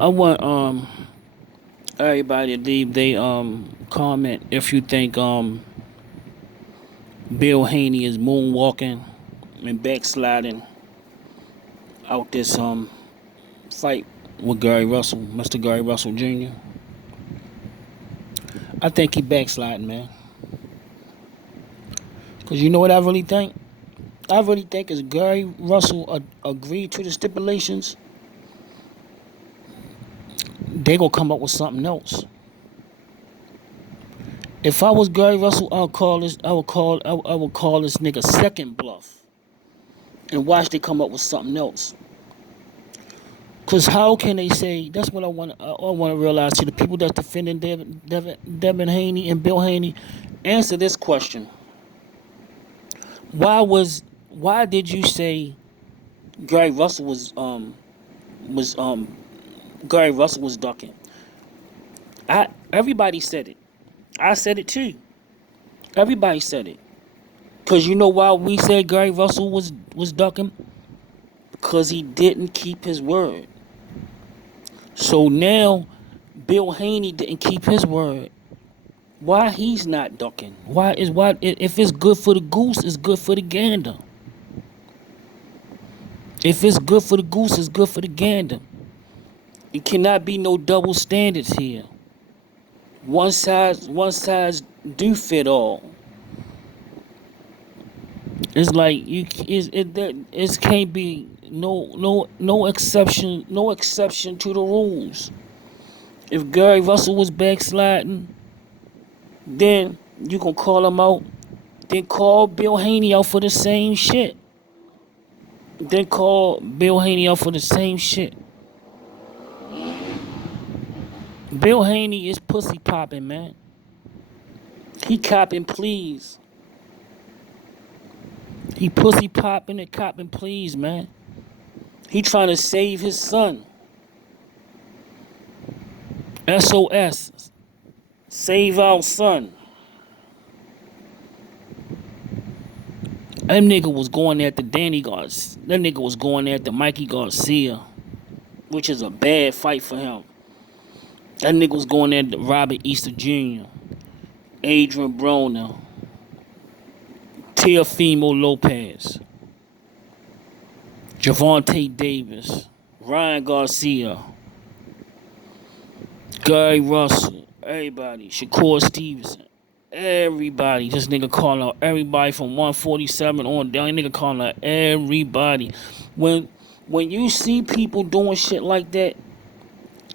I want everybody to leave they comment if you think Bill Haney is moonwalking and backsliding out this fight with Gary Russell, Mr. Gary Russell Jr. I think he backsliding, man. Cause you know what I really think? I really think is Gary Russell agreed to the stipulations, they gonna come up with something else. If I was Gary Russell, I would call this. I would call this nigga second bluff, and watch they come up with something else. Cause how can they say? That's what I want. I want to realize to the people that's defending Devin Haney and Bill Haney. Answer this question: Why did you say Gary Russell was Gary Russell was ducking? Everybody said it. I said it too. Everybody said it. Cause you know why we said Gary Russell was ducking? Because he didn't keep his word. So now Bill Haney didn't keep his word. Why he's not ducking? Why if it's good for the goose, it's good for the gander. If it's good for the goose, it's good for the gander. It cannot be no double standards here. One size do fit all. It's like it can't be no exception to the rules. If Gary Russell was backsliding, then you gonna call him out. Then call Bill Haney out for the same shit. Bill Haney is pussy popping, man. He copping please. He pussy popping and copping please, man. He trying to save his son. SOS. Save our son. That nigga was going after Danny Garcia. That nigga was going after Mikey Garcia, which is a bad fight for him. That nigga was going after Robert Easter Jr., Adrian Broner, Teofimo Lopez, Javante Davis, Ryan Garcia, Gary Russell, everybody, Shakur Stevenson, everybody. This nigga calling out everybody from 147 on down. Nigga calling out everybody. When you see people doing shit like that,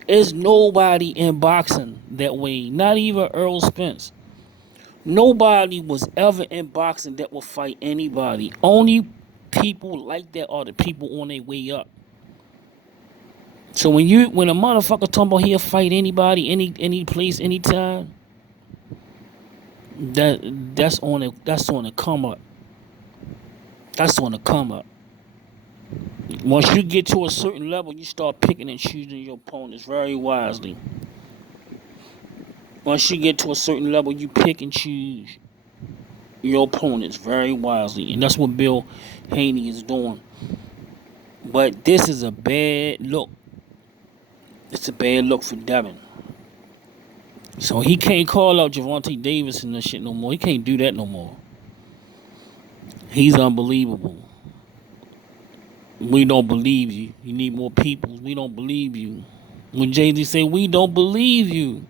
there's nobody in boxing that way. Not even Earl Spence. Nobody was ever in boxing that will fight anybody. Only people like that are the people on their way up. So when a motherfucker talking about he'll fight anybody, any place, anytime, that's on the come up. That's on the come up. Once you get to a certain level, you start picking and choosing your opponents very wisely. Once you get to a certain level, you pick and choose your opponents very wisely. And that's what Bill Haney is doing. But this is a bad look. It's a bad look for Devin. So he can't call out Javante Davis and that shit no more. He can't do that no more. He's unbelievable. We don't believe you. You need more people. We don't believe you. When Jay-Z say, we don't believe you.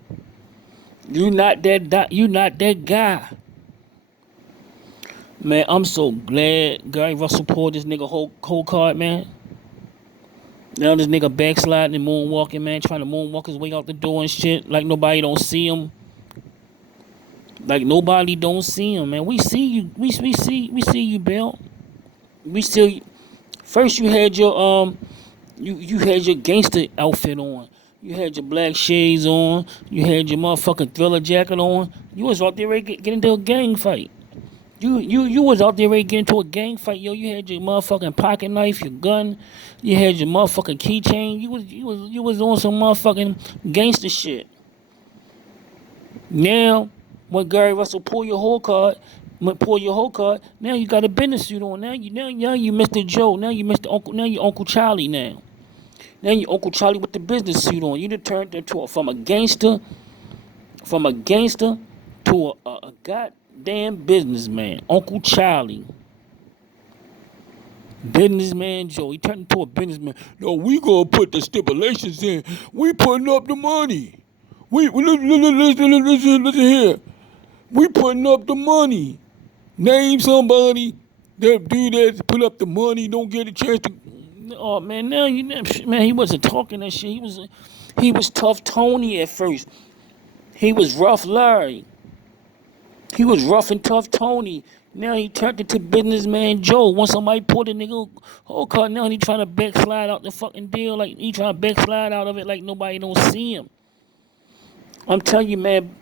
You're not that guy. Man, I'm so glad Gary Russell pulled this nigga whole card, man. Now this nigga backsliding and moonwalking, man, trying to moonwalk his way out the door and shit, like nobody don't see him. Like nobody don't see him, man. We see you. We see you, Bill. We still. First, you had your you had your gangster outfit on. You had your black shades on. You had your motherfucking Thriller jacket on. You was out there ready to get into a gang fight. You was out there ready to get into a gang fight, yo. You had your motherfucking pocket knife, your gun. You had your motherfucking keychain. You was on some motherfucking gangster shit. Now, when Gary Russell pull your whole card, now you got a business suit on. Now you Mr. Joe. Now you Mr. Uncle. Now you Uncle Charlie. Now Then you Uncle Charlie with the business suit on. You done turned into from a gangster to a goddamn businessman. Uncle Charlie. Businessman Joe. He turned into a businessman. No, we gonna put the stipulations in. We putting up the money. Listen here. We putting up the money. Name somebody that do that, put up the money, don't get a chance to. Oh man, now you man, he wasn't talking that shit. He was tough Tony at first. He was rough Larry. He was rough and tough Tony. Now he turned into businessman Joe. Once somebody pulled a nigga whole car, now he trying to backslide out the fucking deal. Like he trying to backslide out of it like nobody don't see him. I'm telling you, man,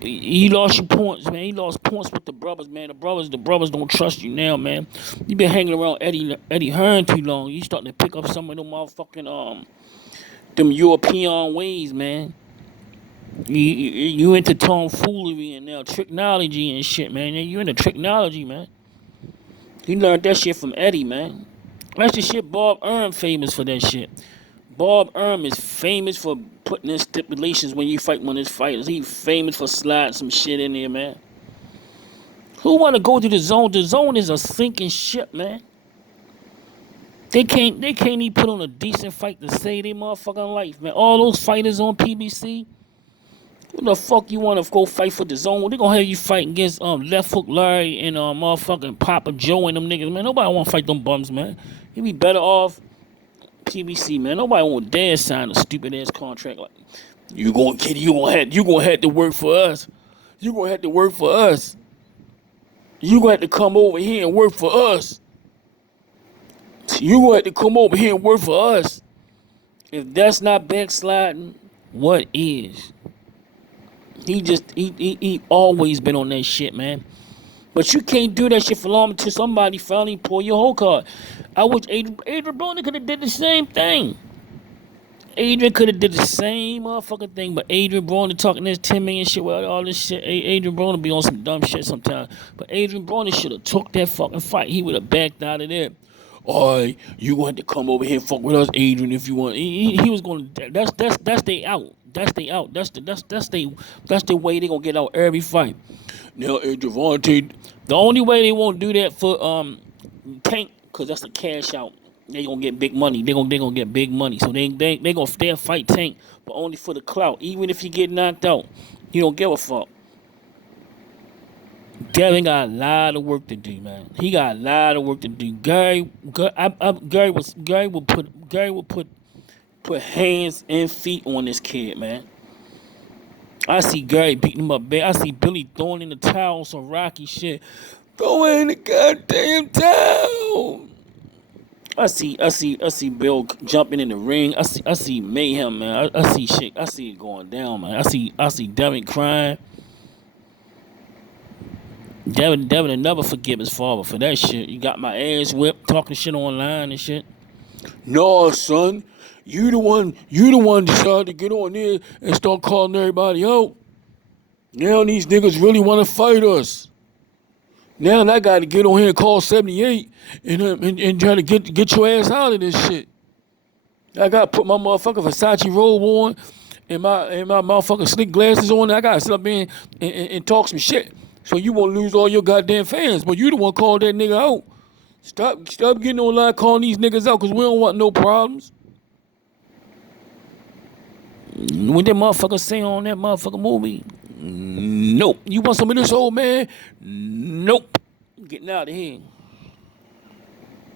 he lost your points, man. He lost points with the brothers, man. The brothers don't trust you now, man. You been hanging around Eddie Hearn too long. You starting to pick up some of them motherfucking them European ways, man. You into tomfoolery and now technology and shit, man. You into technology, man. You learned that shit from Eddie, man. That's the shit Bob Earn famous for that shit. Bob Earn is famous for putting in stipulations when you fight one of his fighters. He famous for sliding some shit in there, man. Who want to go to the zone? The zone is a sinking ship, man. They can't even put on a decent fight to save their motherfucking life, man. All those fighters on PBC, who the fuck you want to go fight for the zone? They gonna have you fight against Left Hook Larry and motherfucking Papa Joe and them niggas, man. Nobody want to fight them bums, man. You be better off PBC, man. Nobody won't dare sign a stupid ass contract like you gonna have to work for us. You gonna have to work for us. You gonna have to come over here and work for us. You gonna have to come over here and work for us. If that's not backsliding, what is? He always been on that shit, man. But you can't do that shit for long until somebody finally pull your whole card. I wish Adrian Broner could have did the same thing. Adrian could have did the same motherfucking thing, but Adrian Broner talking this 10 million shit with all this shit. Adrian Broner be on some dumb shit sometimes. But Adrian Broner should have took that fucking fight. He would have backed out of there. Alright, you going to come over here and fuck with us, Adrian, if you want. He was going to. That's they out. That's the way they gonna get out every fight. Now, Javante, the only way they won't do that for Tank, cause that's the cash out. They gonna get big money. They gonna get big money. So they'll fight Tank, but only for the clout. Even if you get knocked out, he don't give a fuck. Devin got a lot of work to do, man. He got a lot of work to do. Gary will put hands and feet on this kid, man. I see Gary beating him up bad. I see Billy throwing in the towel on some Rocky shit. Throw in the goddamn towel. I see Bill jumping in the ring. I see mayhem, man. I see shit. I see it going down, man. I see Devin crying. Devin will never forgive his father for that shit. You got my ass whipped, talking shit online and shit. No, son. You the one decided to get on there and start calling everybody out. Now these niggas really want to fight us. Now I got to get on here and call 78 and try to get your ass out of this shit. I got to put my motherfucking Versace robe on and my motherfucking slick glasses on. I got to sit up in and talk some shit. So you won't lose all your goddamn fans. But you the one called that nigga out. Stop getting online calling these niggas out because we don't want no problems. What that motherfucker say on that motherfucking movie? Nope. You want some of this old man? Nope. Getting out of here.